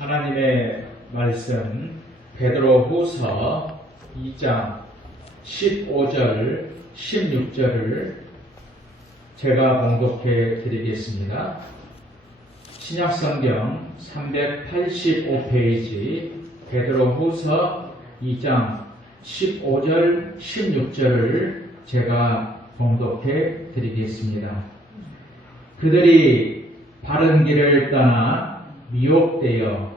하나님의 말씀 베드로후서 2장 15절 16절을 제가 봉독해 드리겠습니다. 신약성경 385페이지 베드로후서 2장 15절 16절을 제가 봉독해 드리겠습니다. 그들이 바른 길을 떠나 미혹되어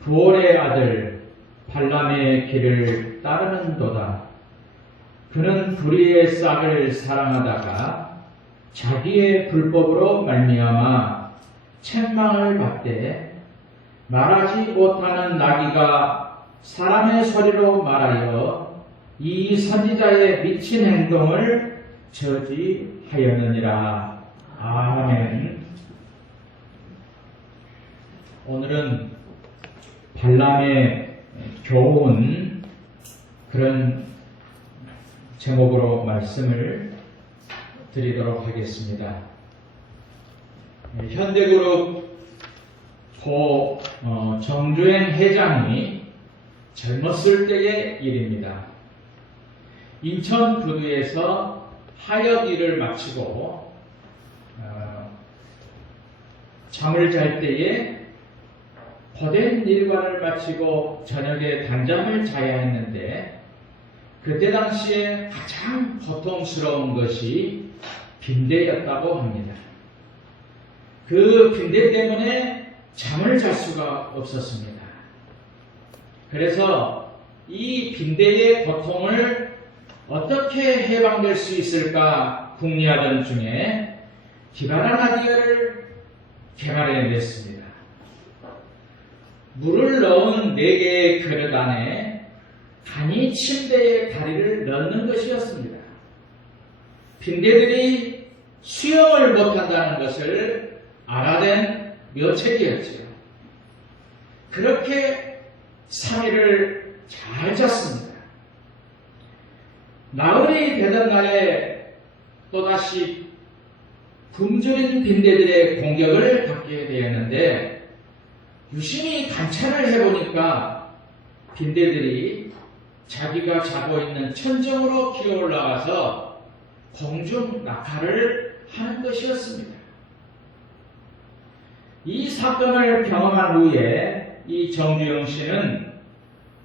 부올의 아들 발람의 길을 따르는도다. 그는 불의의 싹을 사랑하다가 자기의 불법으로 말미암아 책망을 받되 말하지 못하는 나귀가 사람의 소리로 말하여 이 선지자의 미친 행동을 저지하였느니라. 아멘. 오늘은 발람의 교훈 그런 제목으로 말씀을 드리도록 하겠습니다. 현대그룹 고 정주행 회장이 젊었을 때의 일입니다. 인천 부두에서 하역 일을 마치고 잠을 잘 때에 고된 일과를 마치고 저녁에 단잠을 자야 했는데 그때 당시에 가장 고통스러운 것이 빈대였다고 합니다. 그 빈대 때문에 잠을 잘 수가 없었습니다. 그래서 이 빈대의 고통을 어떻게 해방될 수 있을까 궁리하던 중에 기바라 라디오를 개발해냈습니다. 물을 넣은 4개의 그릇 안에 간이 침대에 다리를 넣는 것이었습니다. 빈대들이 수영을 못한다는 것을 알아낸 묘책이었죠. 그렇게 3일을 잘 잤습니다. 나흘이 되던 날에 또다시 굶주린 빈대들의 공격을 받게 되었는데 유심히 관찰을 해보니까 빈대들이 자기가 자고 있는 천정으로 기어 올라가서 공중 낙하를 하는 것이었습니다. 이 사건을 경험한 후에 이 정주영 씨는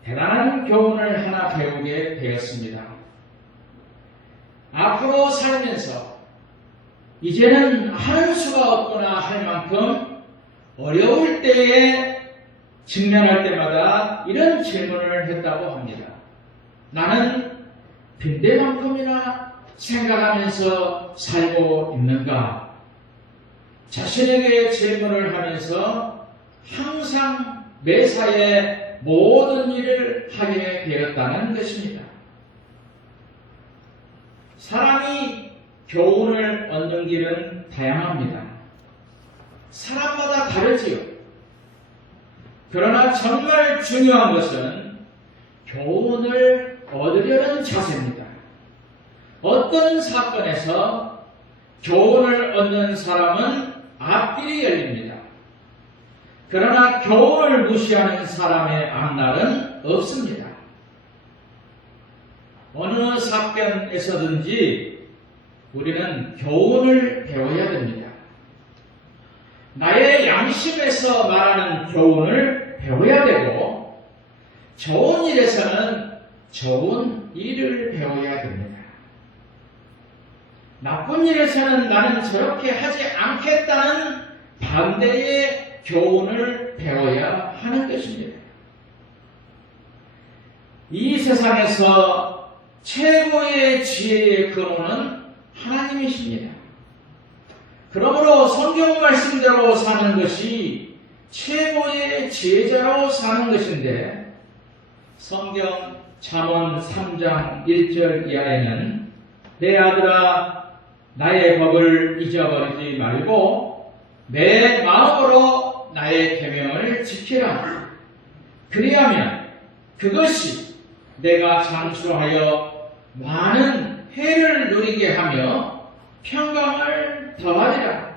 대단한 교훈을 하나 배우게 되었습니다. 앞으로 살면서 이제는 하는 수가 없구나 할 만큼 어려울 때에 직면할 때마다 이런 질문을 했다고 합니다. 나는 빈대만큼이나 생각하면서 살고 있는가? 자신에게 질문을 하면서 항상 매사에 모든 일을 하게 되었다는 것입니다. 사람이 교훈을 얻는 길은 다양합니다. 사람마다 다르지요. 그러나 정말 중요한 것은 교훈을 얻으려는 자세입니다. 어떤 사건에서 교훈을 얻는 사람은 앞길이 열립니다. 그러나 교훈을 무시하는 사람의 앞날은 없습니다. 어느 사건에서든지 우리는 교훈을 배워야 됩니다. 나의 양심에서 말하는 교훈을 배워야 되고 좋은 일에서는 좋은 일을 배워야 됩니다. 나쁜 일에서는 나는 저렇게 하지 않겠다는 반대의 교훈을 배워야 하는 것입니다. 이 세상에서 최고의 지혜의 근원은 하나님이십니다. 그러므로 성경 말씀대로 사는 것이 최고의 지혜자로 사는 것인데 성경 잠언 3장 1절 이하에는 내 아들아 나의 법을 잊어버리지 말고 내 마음으로 나의 계명을 지키라. 그리하면 그것이 내가 장수하여 많은 해를 누리게 하며 평강을 더하리라.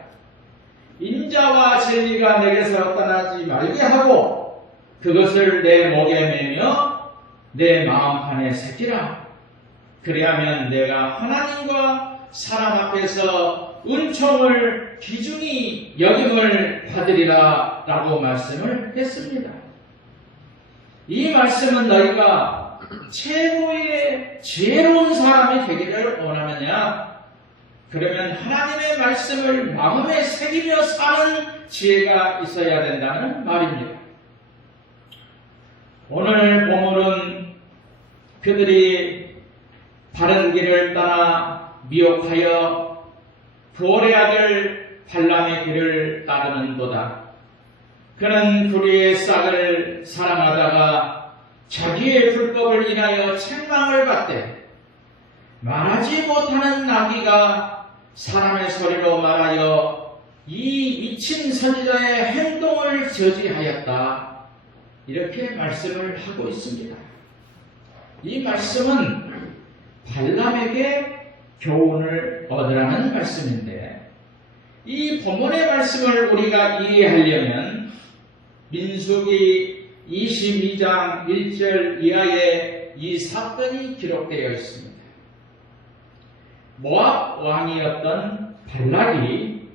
인자와 진리가 내게서 떠나지 말게 하고 그것을 내 목에 매며 내 마음판에 새기라. 그리하면 내가 하나님과 사람 앞에서 은총을 귀중히 여김을 받으리라 라고 말씀을 했습니다. 이 말씀은 너희가 최고의 지혜로운 사람이 되기를 원하느냐? 그러면 하나님의 말씀을 마음에 새기며 사는 지혜가 있어야 된다는 말입니다. 오늘 본문은 그들이 바른 길을 떠나 미혹하여 부올의 아들 발람의 길을 따르는도다. 그는 불의의 싹을 사랑하다가 자기의 불법을 인하여 책망을 받되 말하지 못하는 나귀가 사람의 소리로 말하여 이 미친 선지자의 행동을 저지하였다. 이렇게 말씀을 하고 있습니다. 이 말씀은 발람에게 교훈을 얻으라는 말씀인데 이 본문의 말씀을 우리가 이해하려면 민수기 22장 1절 이하에 이 사건이 기록되어 있습니다. 모압 왕이었던 발락이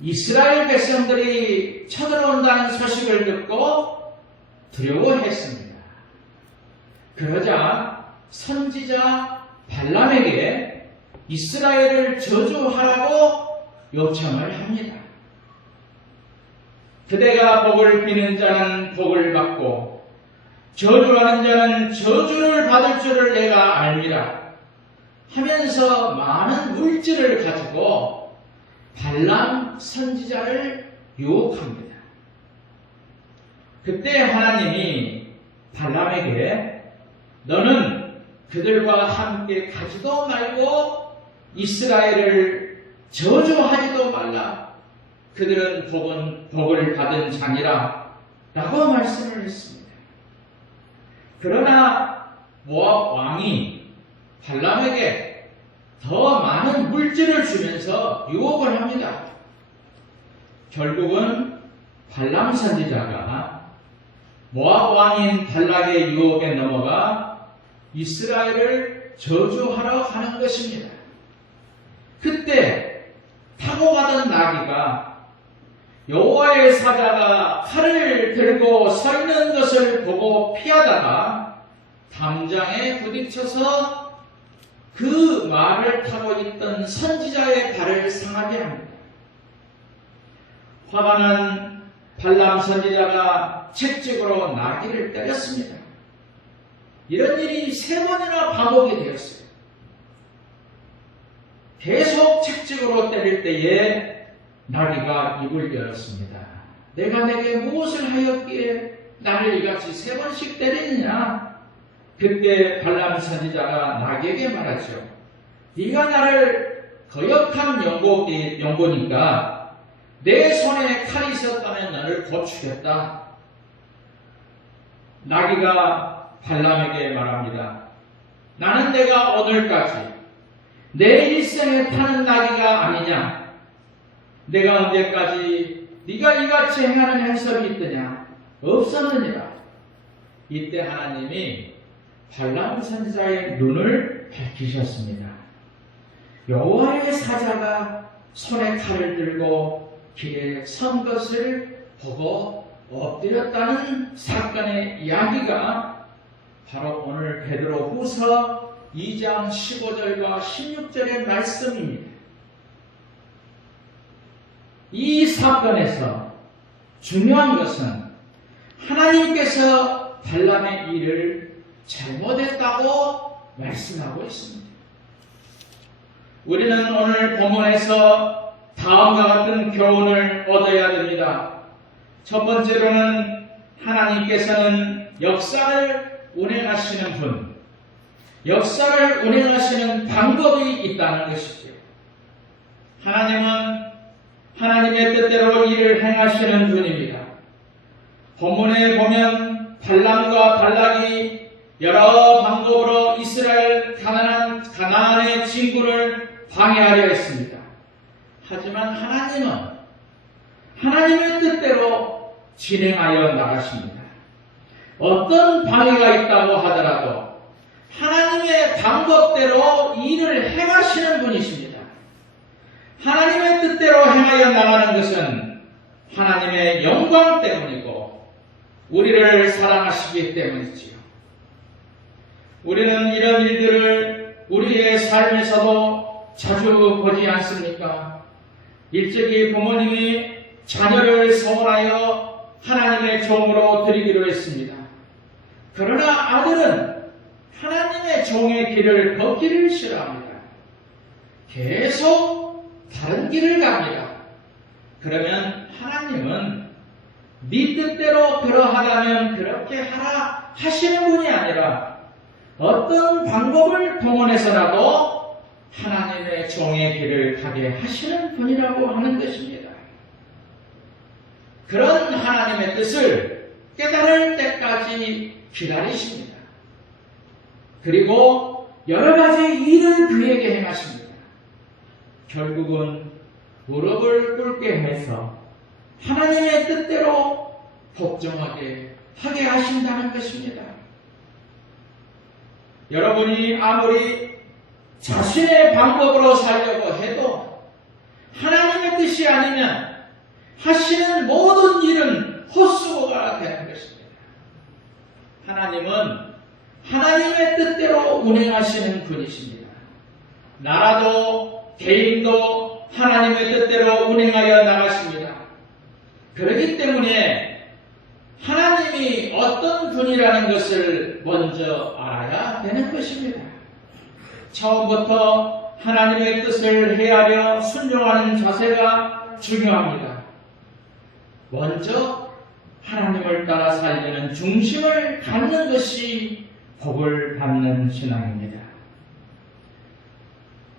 이스라엘 백성들이 쳐들어온다는 소식을 듣고 두려워했습니다. 그러자 선지자 발람에게 이스라엘을 저주하라고 요청을 합니다. 그대가 복을 비는 자는 복을 받고 저주하는 자는 저주를 받을 줄을 내가 알미라 하면서 많은 물질을 가지고 발람 선지자를 유혹합니다. 그때 하나님이 발람에게 너는 그들과 함께 가지도 말고 이스라엘을 저주하지도 말라. 그들은 복을 받은 자니라 라고 말씀을 했습니다. 그러나 모압 왕이 발람에게 더 많은 물질을 주면서 유혹을 합니다. 결국은 발람 선지자가 모압 왕인 발락의 유혹에 넘어가 이스라엘을 저주하러 가는 것입니다. 그때 타고 가던 나귀가 여호와의 사자가 칼을 들고 서 있는 것을 보고 피하다가 담장에 부딪혀서 그 말을 타고 있던 선지자의 발을 상하게 합니다. 화가 난 발람 선지자가 채찍으로 나귀를 때렸습니다. 이런 일이 3번이나 반복이 되었어요. 계속 채찍으로 때릴 때에 나귀가 입을 열었습니다. 내가 내게 무엇을 하였기에 나를 이같이 3번씩 때리느냐? 그때 발람 선지자가 나귀에게 말하죠. 네가 나를 거역한 연고니까 내 손에 칼이 있었다면 너를 고치겠다. 나귀가 발람에게 말합니다. 나는 내가 오늘까지 내 일생에 타는 나귀가 아니냐? 내가 언제까지 네가 이같이 행하는 행설이 있더냐? 없었느니라. 이때 하나님이 발람 선지자의 눈을 밝히셨습니다. 여호와의 사자가 손에 칼을 들고 길에 선 것을 보고 엎드렸다는 사건의 이야기가 바로 오늘 베드로후서 2장 15절과 16절의 말씀입니다. 이 사건에서 중요한 것은 하나님께서 발람의 일을 잘못했다고 말씀하고 있습니다. 우리는 오늘 본문에서 다음과 같은 교훈을 얻어야 됩니다. 첫 번째로는 하나님께서는 역사를 운행하시는 분, 역사를 운행하시는 방법이 있다는 것이죠. 하나님은 하나님의 뜻대로 일을 행하시는 분입니다. 본문에 보면 발람과 발락이 여러 방법으로 이스라엘 가나안의 진군을 방해하려 했습니다. 하지만 하나님은 하나님의 뜻대로 진행하여 나가십니다. 어떤 방해가 있다고 하더라도 하나님의 방법대로 일을 행하시는 분이십니다. 하나님의 뜻대로 행하여 나가는 것은 하나님의 영광 때문이고 우리를 사랑하시기 때문이지요. 우리는 이런 일들을 우리의 삶에서도 자주 보지 않습니까? 일찍이 부모님이 자녀를 서원하여 하나님의 종으로 드리기로 했습니다. 그러나 아들은 하나님의 종의 길을 걷기를 싫어합니다. 계속 다른 길을 갑니다. 그러면 하나님은 네 뜻대로 그러하다면 그렇게 하라 하시는 분이 아니라 어떤 방법을 동원해서라도 하나님의 종의 길을 가게 하시는 분이라고 하는 것입니다. 그런 하나님의 뜻을 깨달을 때까지 기다리십니다. 그리고 여러 가지 일을 그에게 행하십니다. 결국은 무릎을 꿇게 해서 하나님의 뜻대로 복종하게 하게 하신다는 것입니다. 여러분이 아무리 자신의 방법으로 살려고 해도 하나님의 뜻이 아니면 하시는 모든 일은 헛수고가 되는 것입니다. 하나님은 하나님의 뜻대로 운행하시는 분이십니다. 나라도 개인도 하나님의 뜻대로 운행하여 나가십니다. 그렇기 때문에 하나님이 어떤 분이라는 것을 먼저 알아야 되는 것입니다. 처음부터 하나님의 뜻을 헤아려 순종하는 자세가 중요합니다. 먼저 하나님을 따라 살려는 중심을 갖는 것이 복을 받는 신앙입니다.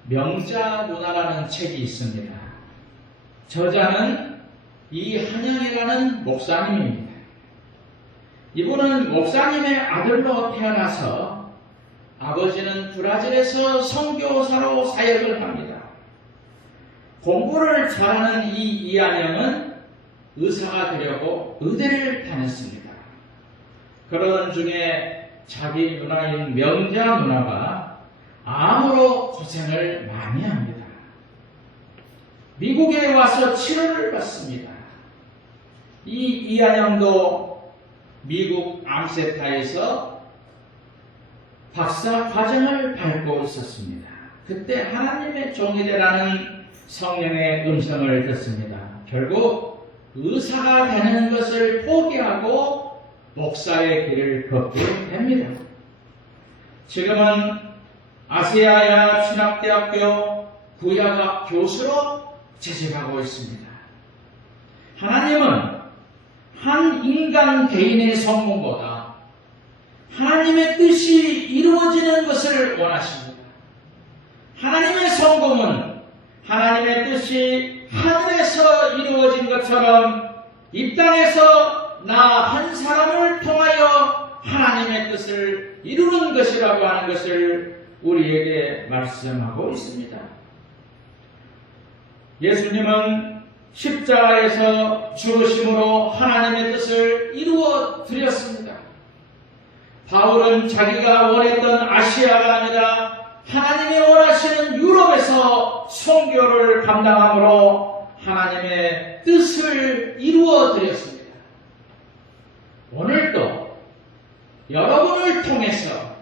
명자문화라는 책이 있습니다. 저자는 이한영이라는 목사님입니다. 이분은 목사님의 아들로 태어나서 아버지는 브라질에서 선교사로 사역을 합니다. 공부를 잘하는 이한영은 의사가 되려고 의대를 다녔습니다. 그러던 중에 자기 누나인 명자 누나가 암으로 고생을 많이 합니다. 미국에 와서 치료를 받습니다. 이한영도 미국 암센터에서 박사 과정을 밟고 있었습니다. 그때 하나님의 종이 되라는 성령의 음성을 듣습니다. 결국 의사가 되는 것을 포기하고 목사의 길을 걷게 됩니다. 지금은 아시아야 신학대학교 구약학 교수로 재직하고 있습니다. 하나님은 한 인간 개인의 성공보다 하나님의 뜻이 이루어지는 것을 원하십니다. 하나님의 성공은 하나님의 뜻이 하늘에서 이루어진 것처럼 이 땅에서 나 한 사람을 통하여 하나님의 뜻을 이루는 것이라고 하는 것을 우리에게 말씀하고 있습니다. 예수님은 십자가에서 죽으심으로 하나님의 뜻을 이루어 드렸습니다. 바울은 자기가 원했던 아시아가 아니라 하나님이 원하시는 유럽에서 선교를 감당함으로 하나님의 뜻을 이루어 드렸습니다. 오늘도 여러분을 통해서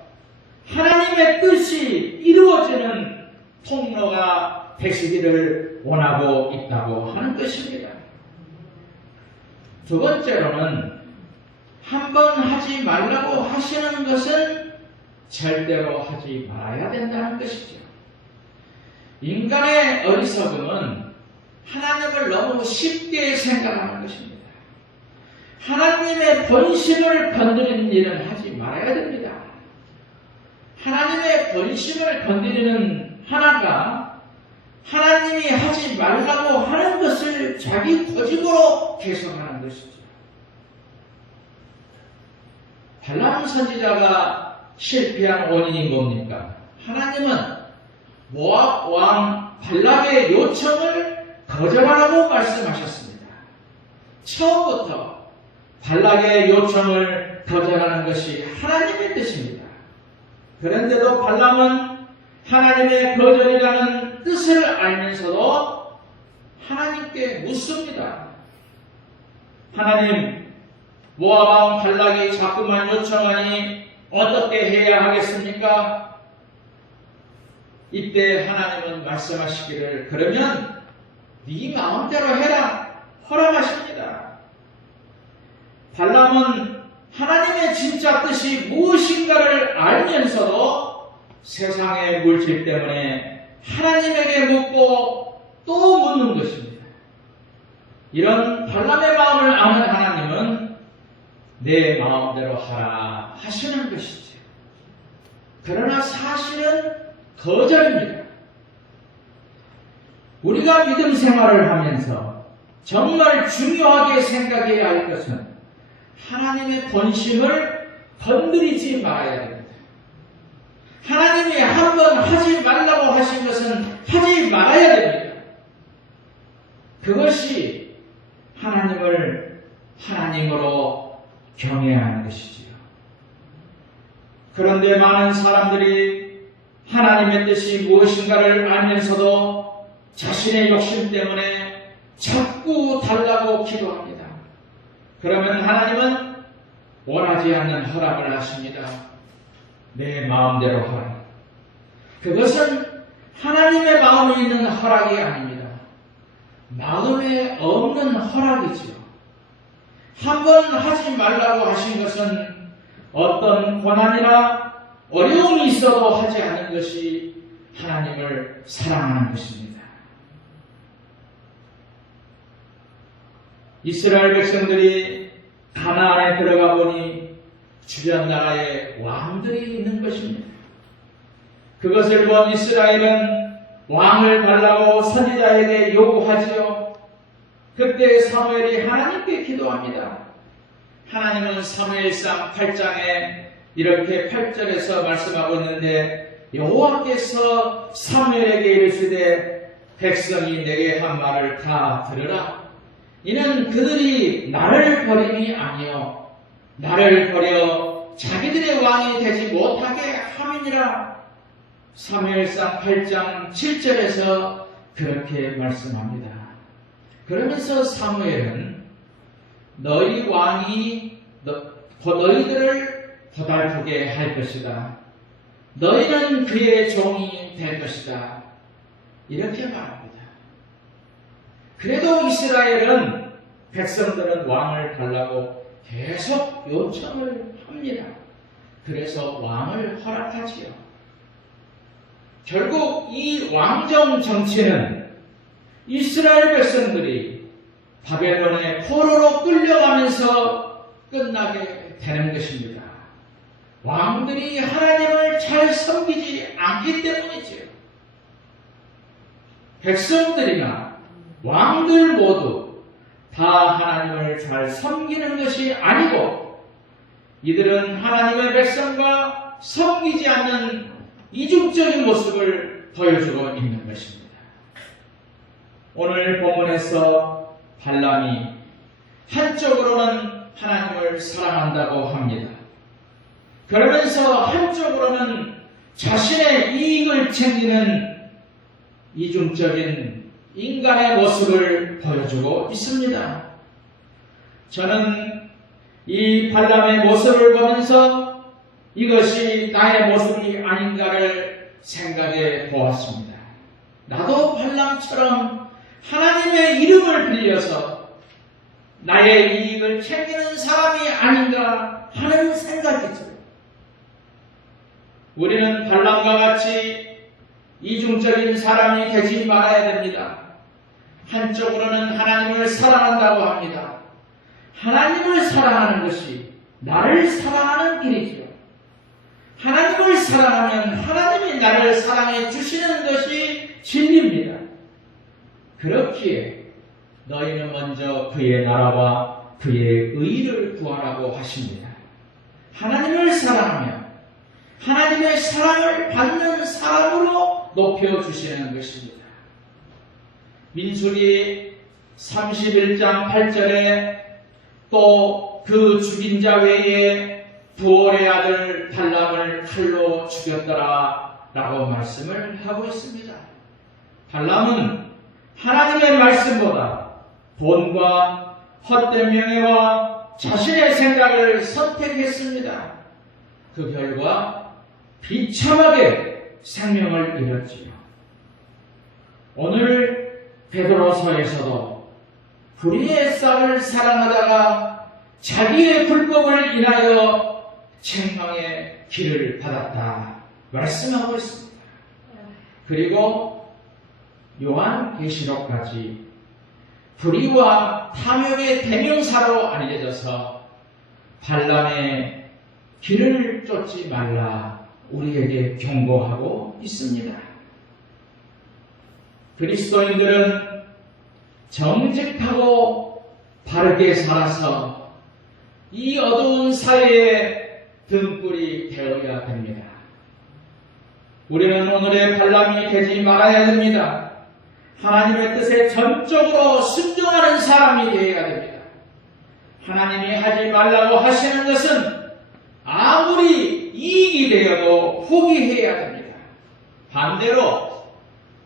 하나님의 뜻이 이루어지는 통로가 되시기를 원하고 있다고 하는 것입니다. 두 번째로는 한번 하지 말라고 하시는 것은 절대로 하지 말아야 된다는 것이죠. 인간의 어리석음은 하나님을 너무 쉽게 생각하는 것입니다. 하나님의 본심을 건드리는 일은 하지 말아야 됩니다. 하나님의 본심을 건드리는 하나가 하나님이 하지 말라고 하는 것을 자기 고집으로 계속하는 것이죠. 발람 선지자가 실패한 원인이 뭡니까? 하나님은 모압 왕 발람의 요청을 거절하라고 말씀하셨습니다. 처음부터 발락의 요청을 거절하는 것이 하나님의 뜻입니다. 그런데도 발람은 하나님의 거절이라는 뜻을 알면서도 하나님께 묻습니다. 하나님, 모압 왕 발락이 자꾸만 요청하니 어떻게 해야 하겠습니까? 이때 하나님은 말씀하시기를, 그러면 네 마음대로 해라 허락하십니다. 발람은 하나님의 진짜 뜻이 무엇인가를 알면서도 세상의 물질 때문에 하나님에게 묻고 또 묻는 것입니다. 이런 발람의 마음을 아는 하나님은 내 마음대로 하라 하시는 것이죠. 그러나 사실은 거절입니다. 우리가 믿음 생활을 하면서 정말 중요하게 생각해야 할 것은 하나님의 본심을 건드리지 말아야 됩니다. 하나님이 한번 하지 말라고 하신 것은 하지 말아야 됩니다. 그것이 하나님을 하나님으로 경외하는 것이지요. 그런데 많은 사람들이 하나님의 뜻이 무엇인가를 알면서도 자신의 욕심 때문에 자꾸 달라고 기도합니다. 그러면 하나님은 원하지 않는 허락을 하십니다. 내 마음대로 하라. 그것은 하나님의 마음에 있는 허락이 아닙니다. 마음에 없는 허락이지요. 한번 하지 말라고 하신 것은 어떤 고난이나 어려움이 있어도 하지 않는 것이 하나님을 사랑하는 것입니다. 이스라엘 백성들이 가나안에 들어가 보니 주변 나라에 왕들이 있는 것입니다. 그것을 본 이스라엘은 왕을 달라고 선지자에게 요구하지요. 그때 사무엘이 하나님께 기도합니다. 하나님은 사무엘상 8장에 이렇게 8절에서 말씀하고 있는데, 여호와께서 사무엘에게 이르시되 백성이 내게 한 말을 다 들으라. 이는 그들이 나를 버림이 아니요 나를 버려 자기들의 왕이 되지 못하게 함이니라. 사무엘상 8장 7절에서 그렇게 말씀합니다. 그러면서 사무엘은 너희 왕이 너희들을 고달프게 할 것이다. 너희는 그의 종이 될 것이다. 이렇게 말합니다. 그래도 이스라엘은 백성들은 왕을 달라고 계속 요청을 합니다. 그래서 왕을 허락하지요. 결국 이 왕정 정치는 이스라엘 백성들이 바벨론의 포로로 끌려가면서 끝나게 되는 것입니다. 왕들이 하나님을 잘 섬기지 않기 때문이지요. 백성들이나 왕들 모두 다 하나님을 잘 섬기는 것이 아니고 이들은 하나님의 백성과 섬기지 않는 이중적인 모습을 보여주고 있는 것입니다. 오늘 본문에서 발람이 한쪽으로는 하나님을 사랑한다고 합니다. 그러면서 한쪽으로는 자신의 이익을 챙기는 이중적인 인간의 모습을 보여주고 있습니다. 저는 이 발람의 모습을 보면서 이것이 나의 모습이 아닌가를 생각해 보았습니다. 나도 발람처럼 하나님의 이름을 빌려서 나의 이익을 챙기는 사람이 아닌가 하는 생각이죠. 우리는 발람과 같이 이중적인 사람이 되지 말아야 됩니다. 한쪽으로는 하나님을 사랑한다고 합니다. 하나님을 사랑하는 것이 나를 사랑하는 길이죠. 하나님을 사랑하면 하나님이 나를 사랑해 주시는 것이 진리입니다. 그렇기에 너희는 먼저 그의 나라와 그의 의를 구하라고 하십니다. 하나님을 사랑하며 하나님의 사랑을 받는 사람으로 높여주시는 것입니다. 민수기 31장 8절에 또 그 죽인 자 외에 부올의 아들 발람을 칼로 죽였더라 라고 말씀을 하고 있습니다. 발람은 하나님의 말씀보다 돈과 헛된 명예와 자신의 생각을 선택했습니다. 그 결과 비참하게 생명을 잃었지요. 오늘 베드로서에서도 불의의 쌀을 사랑하다가 자기의 불법을 인하여 책망의 길을 받았다 말씀하고 있습니다. 그리고 요한계시록까지 불의와 탐욕의 대명사로 알려져서 발람의 길을 쫓지 말라 우리에게 경고하고 있습니다. 그리스도인들은 정직하고 바르게 살아서 이 어두운 사회의 등불이 되어야 됩니다. 우리는 오늘의 발람이 되지 말아야 됩니다. 하나님의 뜻에 전적으로 순종하는 사람이 되어야 됩니다. 하나님이 하지 말라고 하시는 것은 아무리 이익이 되어도 포기해야 됩니다. 반대로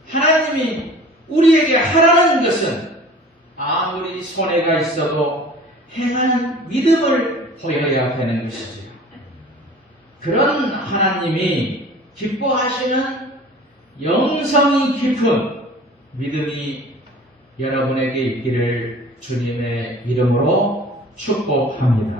하나님이 우리에게 하라는 것은 아무리 손해가 있어도 행하는 믿음을 보여야 되는 것이지요. 그런 하나님이 기뻐하시는 영성이 깊은 믿음이 여러분에게 있기를 주님의 이름으로 축복합니다.